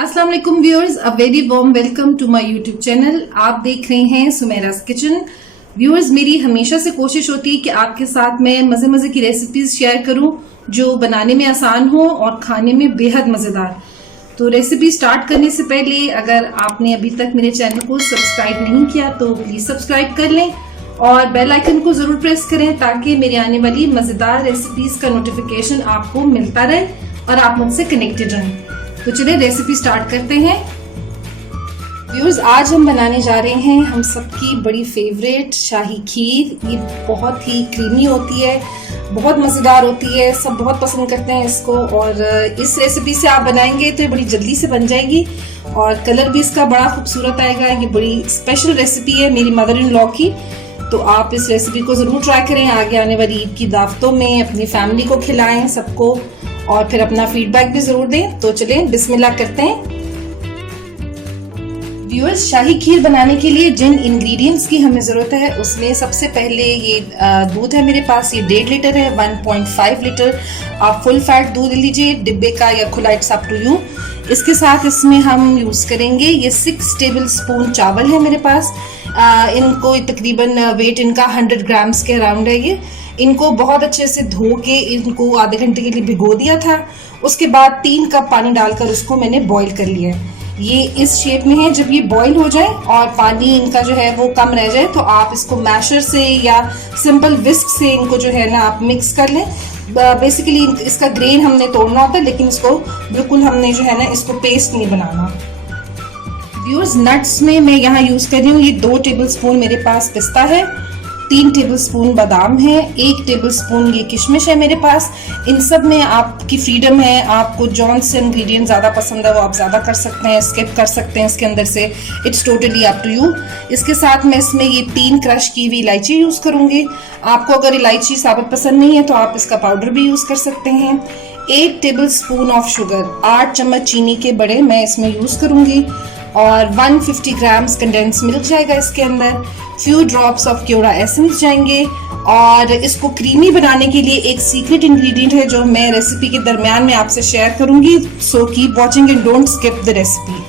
अस्सलाम वालेकुम viewers, a very warm welcome to my YouTube channel. आप देख रहे हैं सुमेरा's किचन। व्यूअर्स, मेरी हमेशा से कोशिश होती है कि आपके साथ मैं मजे मजे की रेसिपीज शेयर करूं जो बनाने में आसान हो और खाने में बेहद मजेदार। तो रेसिपी स्टार्ट करने से पहले अगर आपने अभी तक मेरे चैनल को सब्सक्राइब नहीं किया तो प्लीज सब्सक्राइब कर लें और बेल आइकन को जरूर प्रेस करें ताकि मेरी आने वाली मजेदार रेसिपीज का नोटिफिकेशन आपको मिलता रहे और आप मुझसे कनेक्टेड रहें। तो चलिए रेसिपी स्टार्ट करते हैं। व्यूअर्स, आज हम बनाने जा रहे हैं हम सबकी बड़ी फेवरेट शाही खीर। ये बहुत ही क्रीमी होती है, बहुत मजेदार होती है, सब बहुत पसंद करते हैं इसको। और इस रेसिपी से आप बनाएंगे तो ये बड़ी जल्दी से बन जाएगी और कलर भी इसका बड़ा खूबसूरत आएगा। ये बड़ी स्पेशल रेसिपी है मेरी मदर इन लॉ की, तो आप इस रेसिपी को जरूर ट्राई करें। आगे आने वाली ईद की दावतों में अपनी फैमिली को खिलाएं सबको और फिर अपना फीडबैक भी जरूर दें। तो चलें बिस्मिल्लाह करते हैं। व्यूअर्स, शाही खीर बनाने के लिए जिन इंग्रेडिएंट्स की हमें जरूरत है उसमें सबसे पहले ये दूध है मेरे पास, ये 1.5 लीटर है, 1.5 लीटर। आप फुल फैट दूध लीजिए, डिब्बे का या खुला, इट्स अप टू यू। इसके साथ इसमें हम यूज करेंगे ये 6 टेबल स्पून चावल है मेरे पास। इनको तकरीबन वेट इनका 100 ग्राम्स के अराउंड है। ये इनको बहुत अच्छे से धो के इनको आधे घंटे के लिए भिगो दिया था। उसके बाद 3 कप पानी डालकर उसको मैंने बॉईल कर लिया है। ये इस शेप में है। जब ये बॉईल हो जाए और पानी इनका जो है वो कम रह जाए तो आप इसको मैशर से या सिंपल विस्क से इनको जो है ना आप मिक्स कर लें। बेसिकली इसका ग्रेन हमने तोड़ना होता है, लेकिन इसको बिल्कुल हमने जो है ना इसको पेस्ट नहीं बनाना। व्यूअर्स, नट्स में मैं यहाँ यूज कर रही हूँ ये 2 टेबल स्पून मेरे पास पिस्ता है, 3 टेबल स्पून बादाम है, 1 टेबल स्पून ये किशमिश है मेरे पास। इन सब में आपकी फ्रीडम है, आपको जौन से इंग्रेडिएंट ज्यादा पसंद है वो आप ज्यादा कर सकते हैं, स्किप कर सकते हैं इसके अंदर से, it's totally up to you. इसके साथ मैं इसमें ये 3 क्रश की हुई इलायची यूज करूंगी। आपको अगर इलायची साबुत पसंद नहीं है तो आप इसका पाउडर भी यूज कर सकते हैं। 1 टेबल स्पून ऑफ शुगर, 8 चम्मच चीनी के बड़े मैं इसमें यूज करूंगी और 150 ग्राम्स कंडेंस मिल्क जाएगा इसके अंदर। Few drops of kewra essence जाएंगे। और इसको क्रीमी बनाने के लिए एक सीक्रेट इंग्रेडिएंट है जो मैं रेसिपी के दरमियान में आपसे शेयर करूंगी। So keep watching and don't skip the recipe.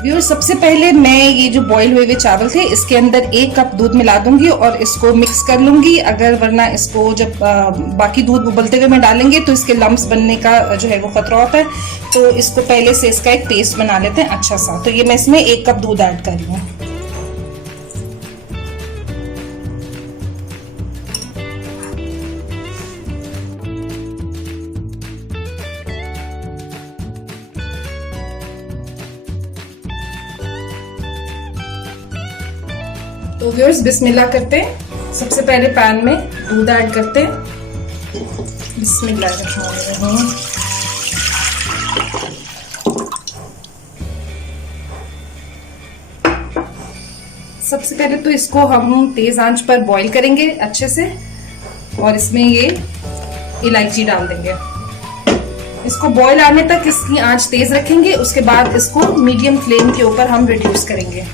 Viewers, सबसे पहले मैं ये जो बॉईल हुए हुए चावल थे इसके अंदर 1 कप दूध मिला दूंगी और इसको मिक्स कर लूंगी। अगर वरना इसको जब बाकी दूध उबलते हुए में डालेंगे तो इसके लम्स बनने का जो है वो खतरा होता है, तो इसको पहले से इसका एक पेस्ट बना लेते हैं अच्छा सा। तो ये मैं इसमें 1 कप दूध ऐड कर रही हूँ। तो व्यूअर्स, बिस्मिल्लाह करते हैं। सबसे पहले पैन में दूध ऐड करते हैं। बिस्मिल्लाहिर्रहमानिर्रहीम। सबसे पहले तो इसको हम तेज आंच पर बॉईल करेंगे अच्छे से और इसमें ये इलायची डाल देंगे। इसको बॉईल आने तक इसकी आंच तेज रखेंगे, उसके बाद इसको मीडियम फ्लेम के ऊपर हम रिड्यूस करेंगे।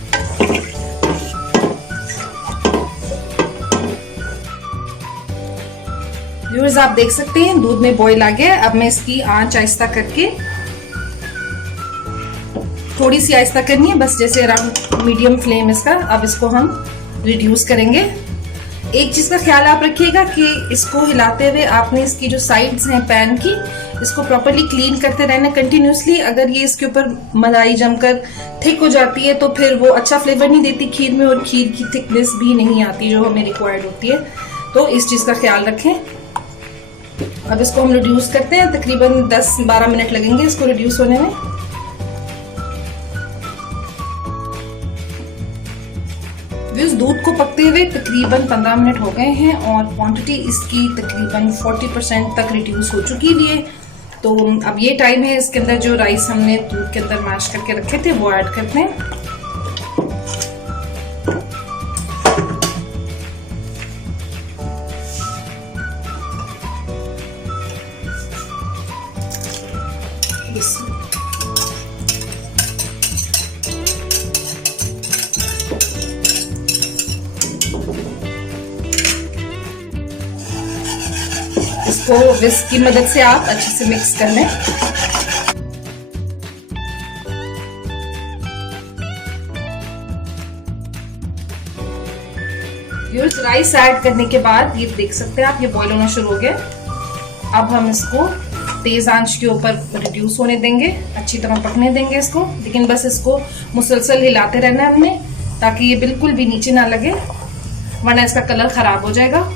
व्यूअर्स, आप देख सकते हैं दूध में बॉईल आ गया। अब मैं इसकी आंच आहिस्ता करके, थोड़ी सी आहिस्ता करनी है बस, जैसे अराउंड मीडियम फ्लेम इसका। अब इसको हम रिड्यूस करेंगे। एक चीज का ख्याल आप रखिएगा कि इसको हिलाते हुए आपने इसकी जो साइड्स हैं पैन की, इसको प्रॉपर्ली क्लीन करते रहना कंटिन्यूसली। अगर ये इसके ऊपर मलाई जमकर थिक हो जाती है तो फिर वो अच्छा फ्लेवर नहीं देती खीर में और खीर की थिकनेस भी नहीं आती जो हमें रिक्वायर्ड होती है। तो इस चीज का ख्याल रखें। अब इसको हम रिड्यूस करते हैं, तकरीबन 10-12 मिनट लगेंगे इसको रिड्यूस होने में। इस दूध को पकते हुए तकरीबन 15 मिनट हो गए हैं और क्वांटिटी इसकी तकरीबन 40% तक रिड्यूस हो चुकी हुई है। तो अब ये टाइम है इसके अंदर जो राइस हमने दूध के अंदर मैश करके रखे थे वो ऐड करते हैं। इसको विस्क की मदद से आप अच्छे से मिक्स कर लें। व्यूअर्स, राइस ऐड करने के बाद ये देख सकते हैं आप, ये बॉईल होना शुरू हो गया। अब हम इसको तेज आंच के ऊपर रिड्यूस होने देंगे, अच्छी तरह पकने देंगे इसको। लेकिन बस इसको मुसलसल हिलाते रहना है हमने, ताकि ये बिल्कुल भी नीचे ना लगे, वरना इसका कलर खराब हो जाएगा।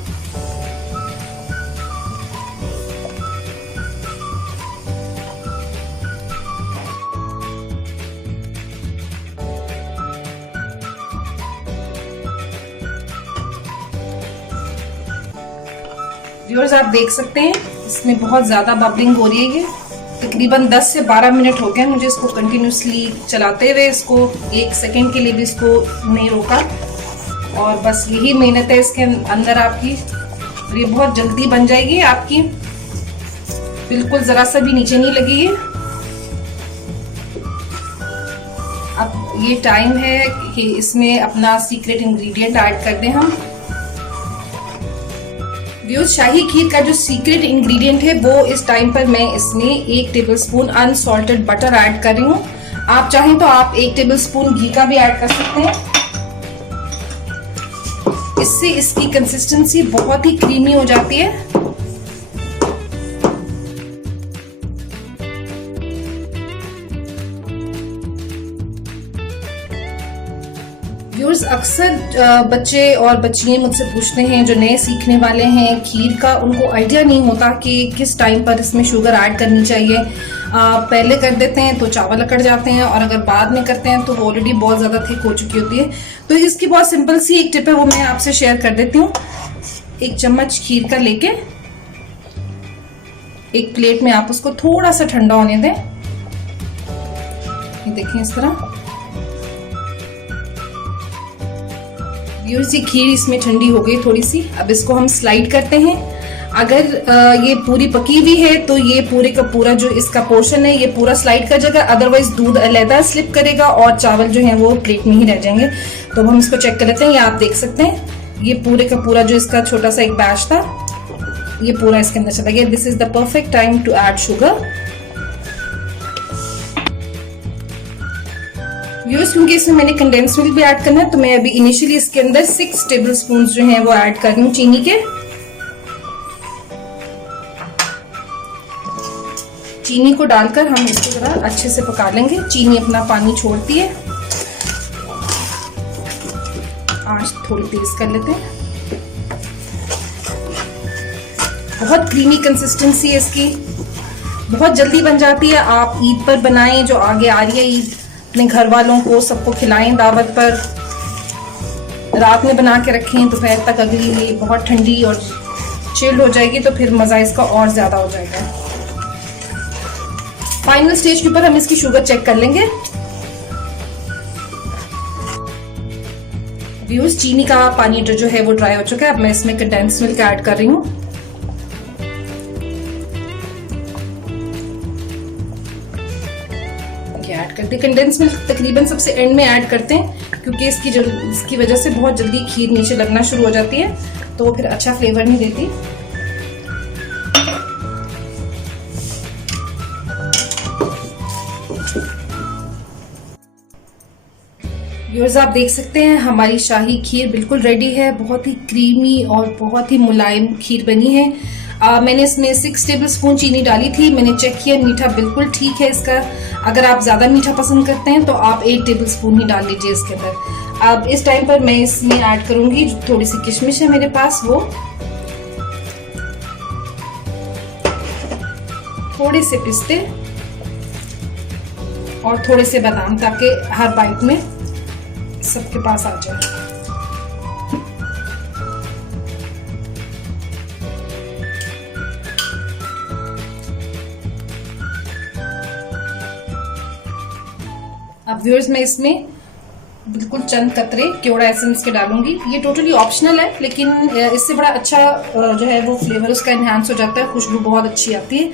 व्यूअर्स, आप देख सकते हैं इसमें बहुत ज्यादा बबलिंग हो रही है। ये तकरीबन 10 से 12 मिनट हो गए मुझे इसको कंटिन्यूसली चलाते हुए। इसको 1 सेकंड के लिए भी इसको नहीं रोका, और बस यही मेहनत है इसके अंदर आपकी। और ये बहुत जल्दी बन जाएगी आपकी, बिल्कुल जरा सा भी नीचे नहीं लगेगी। अब ये टाइम है कि इसमें अपना सीक्रेट इंग्रेडिएंट ऐड कर दें हम। व्यूअर्स, शाही खीर का जो सीक्रेट इंग्रेडिएंट है वो इस टाइम पर मैं इसमें 1 टेबलस्पून अनसॉल्टेड बटर ऐड कर रही हूँ। आप चाहें तो आप 1 टेबलस्पून घी का भी ऐड कर सकते हैं। इससे इसकी कंसिस्टेंसी बहुत ही क्रीमी हो जाती है। व्यूअर्स, अक्सर बच्चे और बच्चियां मुझसे पूछते हैं, जो नए सीखने वाले हैं खीर का, उनको आइडिया नहीं होता कि किस टाइम पर इसमें शुगर ऐड करनी चाहिए। पहले कर देते हैं तो चावल अकड़ जाते हैं, और अगर बाद में करते हैं तो वो ऑलरेडी बहुत ज्यादा थिक हो चुकी होती है। तो इसकी बहुत सिंपल सी एक टिप है, वो मैं आपसे शेयर कर देती हूँ। 1 चम्मच खीर का लेके एक प्लेट में आप उसको थोड़ा सा ठंडा होने दें। ये देखिए इस तरह। व्यूअर्स, ये खीर इसमें ठंडी हो गई थोड़ी सी। अब इसको हम स्लाइड करते हैं। अगर ये पूरी पकी हुई है तो ये पूरे का पूरा जो इसका पोर्शन है ये पूरा स्लाइड कर जाएगा, अदरवाइज दूध अलग स्लिप करेगा और चावल जो है वो प्लेट में ही रह जाएंगे। तो हम इसको चेक कर लेते हैं। ये आप देख सकते हैं, ये पूरे का पूरा जो इसका छोटा सा एक बैच था ये पूरा इसके अंदर चला गया। This is the perfect time to add sugar. Viewers, क्योंकि इसमें मैंने कंडेंस मिल्क भी ऐड करना है, तो मैं अभी इनिशियली इसके अंदर 6 टेबलस्पून जो हैं वो ऐड कर रही हूँ चीनी के। चीनी को डालकर हम इसको जरा अच्छे से पका लेंगे। चीनी अपना पानी छोड़ती है। आंच थोड़ी तेज कर लेते हैं। बहुत क्रीमी कंसिस्टेंसी है इसकी, बहुत जल्दी बन जाती है। आप ईद पर बनाएं, जो आगे आ रही है ईद, अपने घर वालों को सबको खिलाएं दावत पर। रात में बना के रखें, दोपहर तक अगली ये बहुत ठंडी और चिल्ड हो जाएगी, तो फिर मजा इसका और ज्यादा हो जाएगा। फाइनल स्टेज के ऊपर हम इसकी शुगर चेक कर लेंगे। व्यूअर्स, चीनी का पानी जो है वो ड्राई हो चुका है। अब मैं इसमें कंडेंस मिल्क ऐड कर रही हूँ। ऐड करते हैं कंडेंस मिल्क, तकरीबन सबसे एंड में ऐड करते हैं, क्योंकि इसकी वजह से बहुत जल्दी खीर नीचे लगना शुरू हो जाती है, तो वो फिर अच्छा फ्लेवर नहीं देती। व्यूअर्स, आप देख सकते हैं हमारी शाही खीर बिल्कुल रेडी है। बहुत ही क्रीमी और बहुत ही मुलायम खीर बनी है। मैंने इसमें 6 टेबलस्पून चीनी डाली थी। मैंने चेक किया, मीठा बिल्कुल ठीक है इसका। अगर आप ज्यादा मीठा पसंद करते हैं तो आप 1 टेबलस्पून ही डाल लीजिए इसके अंदर। अब इस टाइम पर मैं इसमें ऐड करूंगी जो थोड़ी सी किशमिश है मेरे पास, वो थोड़े से पिस्ते और थोड़े से बादाम, ताकि हर बाइट में सबके पास आ जाए। अब व्यूअर्स, मैं इसमें बिल्कुल चंद कतरे केवड़ा एसेंस के डालूंगी। ये टोटली ऑप्शनल है, लेकिन इससे बड़ा अच्छा जो है वो फ्लेवर उसका एनहांस हो जाता है, खुशबू बहुत अच्छी आती है।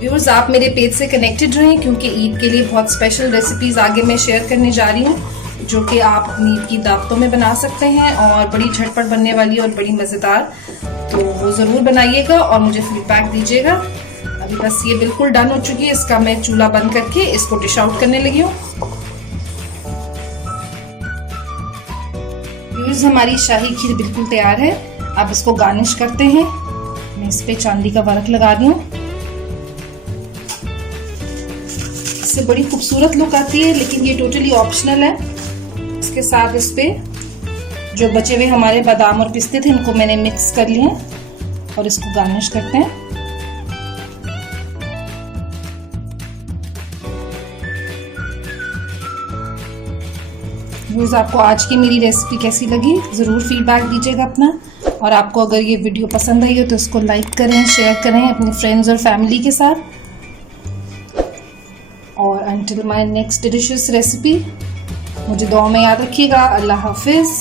व्यूअर्स, आप मेरे पेज से कनेक्टेड रहें, क्योंकि ईद के लिए बहुत स्पेशल रेसिपीज आगे मैं शेयर करने जा रही हूँ। जो कि आप अपनी ईद की दावतों में बना सकते हैं और बड़ी झटपट बनने वाली और बड़ी मज़ेदार। तो वो ज़रूर बनाइएगा और मुझे फीडबैक दीजिएगा। अभी बस ये बिल्कुल डन हो चुकी है, इसका मैं चूल्हा बंद करके इसको डिश आउट करने लगी हूँ। हमारी शाही खीर बिल्कुल तैयार है। अब इसको गार्निश करते हैं। मैं इस पे चांदी का वर्क लगा रही हूँ, इससे बड़ी खूबसूरत लुक आती है, लेकिन ये टोटली ऑप्शनल है। इसके साथ इस पे जो बचे हुए हमारे बादाम और पिस्ते थे इनको मैंने मिक्स कर लिए और इसको गार्निश करते हैं। व्यूअर्स, आपको आज की मेरी रेसिपी कैसी लगी ज़रूर फीडबैक दीजिएगा अपना। और आपको अगर ये वीडियो पसंद आई हो तो इसको लाइक करें, शेयर करें अपने फ्रेंड्स और फैमिली के साथ। और until my next delicious recipe, मुझे दुआ में याद रखिएगा। अल्लाह हाफिज़।